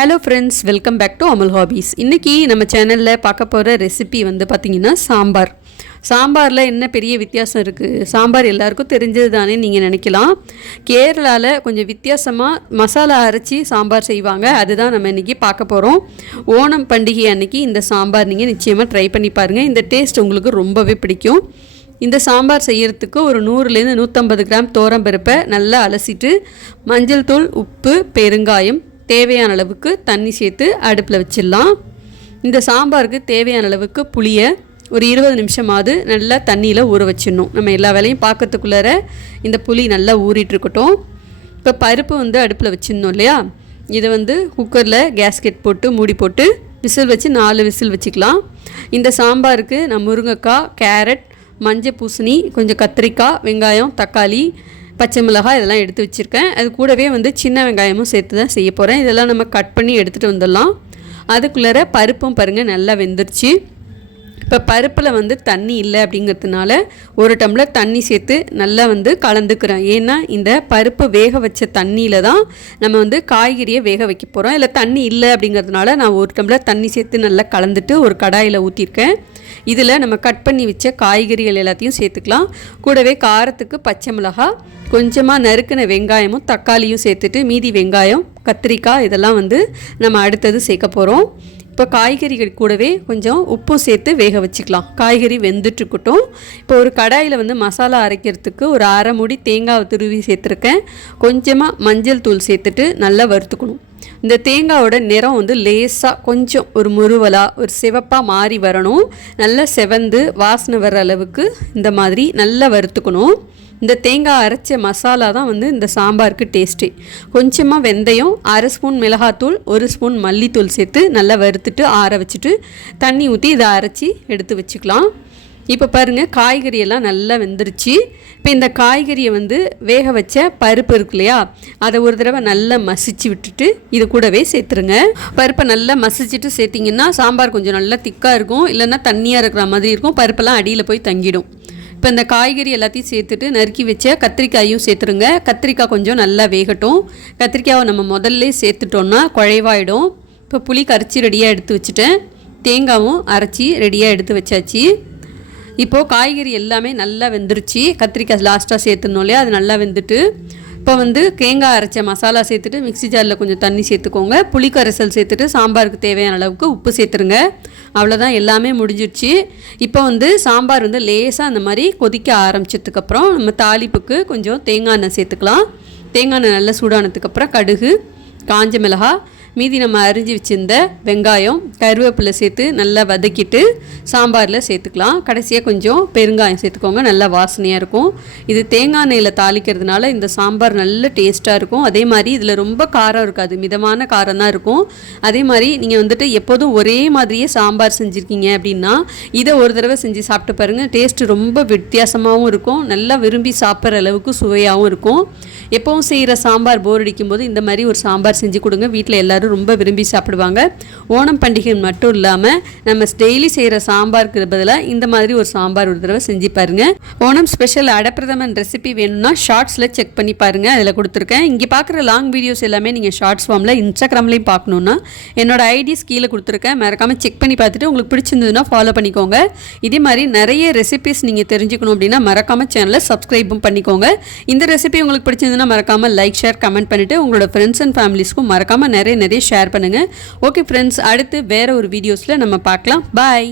Hello friends welcome back to Amal hobbies இன்றைக்கி நம்ம சேனலில் பார்க்க போகிற ரெசிபி வந்து பார்த்திங்கன்னா சாம்பார். சாம்பாரில் என்ன பெரிய வித்தியாசம் இருக்குது சாம்பார் எல்லாருக்கும் தெரிஞ்சது தானே நீங்கள் நினைக்கலாம். கேரளாவில் கொஞ்சம் வித்தியாசமாக மசாலா அரைச்சி சாம்பார் செய்வாங்க. அதுதான் நம்ம இன்றைக்கி பார்க்க போகிறோம் ஓணம் பண்டிகை அன்னைக்கு இந்த சாம்பார் நீங்கள் நிச்சயமாக ட்ரை பண்ணி பாருங்கள் இந்த டேஸ்ட் உங்களுக்கு ரொம்பவே பிடிக்கும். இந்த சாம்பார் செய்கிறதுக்கு ஒரு நூறுலேருந்து நூற்றம்பது கிராம் தோரம்பருப்பை நல்லா அலசிட்டு மஞ்சள் தூள் உப்பு பெருங்காயம் தேவையான அளவுக்கு தண்ணி சேர்த்து அடுப்பில் வச்சிடலாம். இந்த சாம்பாருக்கு தேவையான அளவுக்கு புளியை ஒரு இருபது நிமிஷமாவது நல்லா தண்ணியில் ஊற வச்சிடணும். நம்ம எல்லா வேலையும் பார்க்கறதுக்குள்ளார இந்த புளி நல்லா ஊறிட்டுருக்கட்டும் இப்போ பருப்பு வந்து அடுப்பில் வச்சிருந்தோம் இல்லையா? இதை வந்து குக்கரில் கேஸ்கெட் போட்டு மூடி போட்டு விசில் வச்சு நாலு விசில் வச்சுக்கலாம். இந்த சாம்பாருக்கு நான் முருங்கைக்காய் கேரட் மஞ்சள் பூசணி கொஞ்சம் கத்திரிக்காய் வெங்காயம் தக்காளி பச்சை மிளகாய் இதெல்லாம் எடுத்து வச்சுருக்கேன். அது கூடவே வந்து சின்ன வெங்காயமும் சேர்த்து தான் செய்ய போகிறேன் இதெல்லாம் நம்ம கட் பண்ணி எடுத்துகிட்டு வந்துடலாம். அதுக்குள்ளார பருப்பும் பாருங்கள் நல்லா வெந்துருச்சு. இப்போ பருப்பில் வந்து தண்ணி இல்லை அப்படிங்கிறதுனால ஒரு டம்ளர் தண்ணி சேர்த்து நல்லா வந்து கலந்துக்கிறேன் ஏன்னா இந்த பருப்பு வேக வச்ச தண்ணியில் தான் நம்ம வந்து காய்கறியை வேக வைக்க போகிறோம் இல்லை தண்ணி இல்லை அப்படிங்கிறதுனால நான் ஒரு டம்ளர் தண்ணி சேர்த்து நல்லா கலந்துட்டு ஒரு கடாயில் ஊற்றிருக்கேன் இதில் நம்ம கட் பண்ணி வச்ச காய்கறிகள் எல்லாத்தையும் சேர்த்துக்கலாம். கூடவே காரத்துக்கு பச்சை மிளகாய் கொஞ்சமாக நறுக்கின வெங்காயமும் தக்காளியும் சேர்த்துட்டு மீதி வெங்காயம் கத்திரிக்காய் இதெல்லாம் வந்து நம்ம அடுத்தது சேர்க்க போகிறோம் இப்போ காய்கறிகள் கூடவே கொஞ்சம் உப்பும் சேர்த்து வேக வச்சுக்கலாம். காய்கறி வெந்துட்டுருக்கட்டும். இப்போ ஒரு கடாயில் வந்து மசாலா அரைக்கிறதுக்கு ஒரு அரை மூடி தேங்காவை துருவி சேர்த்துருக்கேன். கொஞ்சமாக மஞ்சள் தூள் சேர்த்துட்டு நல்லா வறுத்துக்கணும். இந்த தேங்காவோட நிறம் வந்து லேசாக கொஞ்சம் ஒரு முருவலாக ஒரு சிவப்பாக மாறி வரணும். நல்லா செவந்து வாசனை வர அளவுக்கு இந்த மாதிரி நல்லா வறுத்துக்கணும். இந்த தேங்காய் அரைச்ச மசாலா தான் வந்து இந்த சாம்பாருக்கு டேஸ்ட்டு கொஞ்சமாக வெந்தயம் அரை ஸ்பூன் மிளகாத்தூள் ஒரு ஸ்பூன் மல்லித்தூள் சேர்த்து நல்லா வறுத்துட்டு ஆற வச்சுட்டு தண்ணி ஊற்றி இதை அரைச்சி எடுத்து வச்சுக்கலாம். இப்போ பாருங்கள் காய்கறியெல்லாம் நல்லா வெந்துருச்சு. இப்போ இந்த காய்கறியை வந்து வேக வச்ச பருப்பு இருக்கு இல்லையா அதை ஒரு தடவை நல்லா மசிச்சு விட்டுட்டு இது கூடவே சேர்த்துருங்க. பருப்பை நல்லா மசிச்சுட்டு சேர்த்திங்கன்னா சாம்பார் கொஞ்சம் நல்லா திக்காக இருக்கும் இல்லைன்னா தண்ணியாக இருக்கிற மாதிரி இருக்கும் பருப்பெல்லாம் அடியில் போய் தங்கிடும். இப்போ இந்த காய்கறி எல்லாத்தையும் சேர்த்துட்டு நறுக்கி வச்ச கத்திரிக்காயும் சேர்த்துருங்க. கத்திரிக்காய் கொஞ்சம் நல்லா வேகட்டும். கத்திரிக்காவை நம்ம முதல்ல சேர்த்துட்டோன்னா குழைவாயிடும். இப்போ புளி கரைச்சி ரெடியாக எடுத்து வச்சுட்டேன். தேங்காவும் அரைச்சி ரெடியாக எடுத்து வச்சாச்சு. இப்போது காய்கறி எல்லாமே நல்லா வெந்துருச்சு. கத்திரிக்காய் லாஸ்ட்டாக சேர்த்துனோம் இல்லையா? அது நல்லா வெந்துட்டு இப்போ வந்து தேங்காய் அரைச்ச மசாலா சேர்த்துட்டு மிக்சி ஜாரில் கொஞ்சம் தண்ணி சேர்த்துக்கோங்க. புளிக்கரைசல் சேர்த்துட்டு சாம்பாருக்கு தேவையான அளவுக்கு உப்பு சேர்த்துருங்க. அவ்வளோதான் எல்லாமே முடிஞ்சிடுச்சு இப்போ வந்து சாம்பார் வந்து லேசாக அந்த மாதிரி கொதிக்க ஆரம்பிச்சதுக்கப்புறம் நம்ம தாளிப்புக்கு கொஞ்சம் தேங்காய் எண்ணெய் சேர்த்துக்கலாம். தேங்காய் எண்ணெய் நல்லா சூடானதுக்கப்புறம் கடுகு காஞ்ச மிளகாய் மீதி நம்ம அரிஞ்சு வச்சுருந்த வெங்காயம் கருவேப்பிலை சேர்த்து நல்லா வதக்கிட்டு சாம்பாரில் சேர்த்துக்கலாம். கடைசியாக கொஞ்சம் பெருங்காயம் சேர்த்துக்கோங்க நல்லா வாசனையாக இருக்கும். இது தேங்காய் எண்ணெயில் தாளிக்கிறதுனால இந்த சாம்பார் நல்ல டேஸ்ட்டாக இருக்கும். அதே மாதிரி இதில் ரொம்ப காரம் இருக்காது மிதமான காரம் தான் இருக்கும். அதே மாதிரி நீங்கள் வந்துட்டு எப்போதும் ஒரே மாதிரியே சாம்பார் செஞ்சுருக்கீங்க அப்படின்னா இதை ஒரு தடவை செஞ்சு சாப்பிட்டு பாருங்கள் டேஸ்ட்டு ரொம்ப வித்தியாசமாகவும் இருக்கும். நல்லா விரும்பி சாப்பிட்ற அளவுக்கு சுவையாகவும் இருக்கும். எப்போவும் செய்கிற சாம்பார் போர் அடிக்கும்போது இந்த மாதிரி ஒரு சாம்பார் செஞ்சு கொடுங்க. வீட்டில் எல்லோரும் ரொம்ப விரும்பி சாப்பிடுவாங்க. ஓணம் பண்டிகை மட்டும் இல்லாமல் நம்ம டெய்லி செய்கிற சாம்பாருக்கு பதிலாக இந்த மாதிரி ஒரு சாம்பார் ஒரு தடவை செஞ்சு பாருங்கள் ஓணம் ஸ்பெஷல் அடப்பிரதமன் ரெசிபி வேணும்னா ஷார்ட்ஸில் செக் பண்ணி பாருங்கள் அதில் கொடுத்துருக்கேன். இங்கே பார்க்குற லாங் வீடியோஸ் எல்லாமே நீங்கள் ஷார்ட்ஸ் ஃபார்மில் இன்ஸ்டாகிராம்லேயும் பார்க்கணுன்னா என்னோட ஐடிஸ் கீழே கொடுத்துருக்கேன். மறக்காமல் செக் பண்ணி பார்த்துட்டு உங்களுக்கு பிடிச்சிருந்ததுன்னா ஃபாலோ பண்ணிக்கோங்க. இதே மாதிரி நிறைய ரெசிபிஸ் நீங்கள் தெரிஞ்சுக்கணும் அப்படின்னா மறக்காமல் சேனலை சப்ஸ்கிரைபும் பண்ணிக்கோங்க. இந்த ரெசிபி உங்களுக்கு பிடிச்சிருந்ததுன்னா பிடிச்சிருந்ததுன்னா மறக்காமல் லைக் ஷேர் கமெண்ட் பண்ணிவிட்டு உங்களோட ஃப்ரெண்ட்ஸ் அண்ட் ஃபேமிலிஸ்க்கும் மறக்காமல் நிறைய நிறைய ஷேர் பண்ணுங்கள் ஓகே ஃப்ரெண்ட்ஸ் அடுத்து வேறு ஒரு வீடியோஸில் நம்ம பார்க்கலாம். பாய்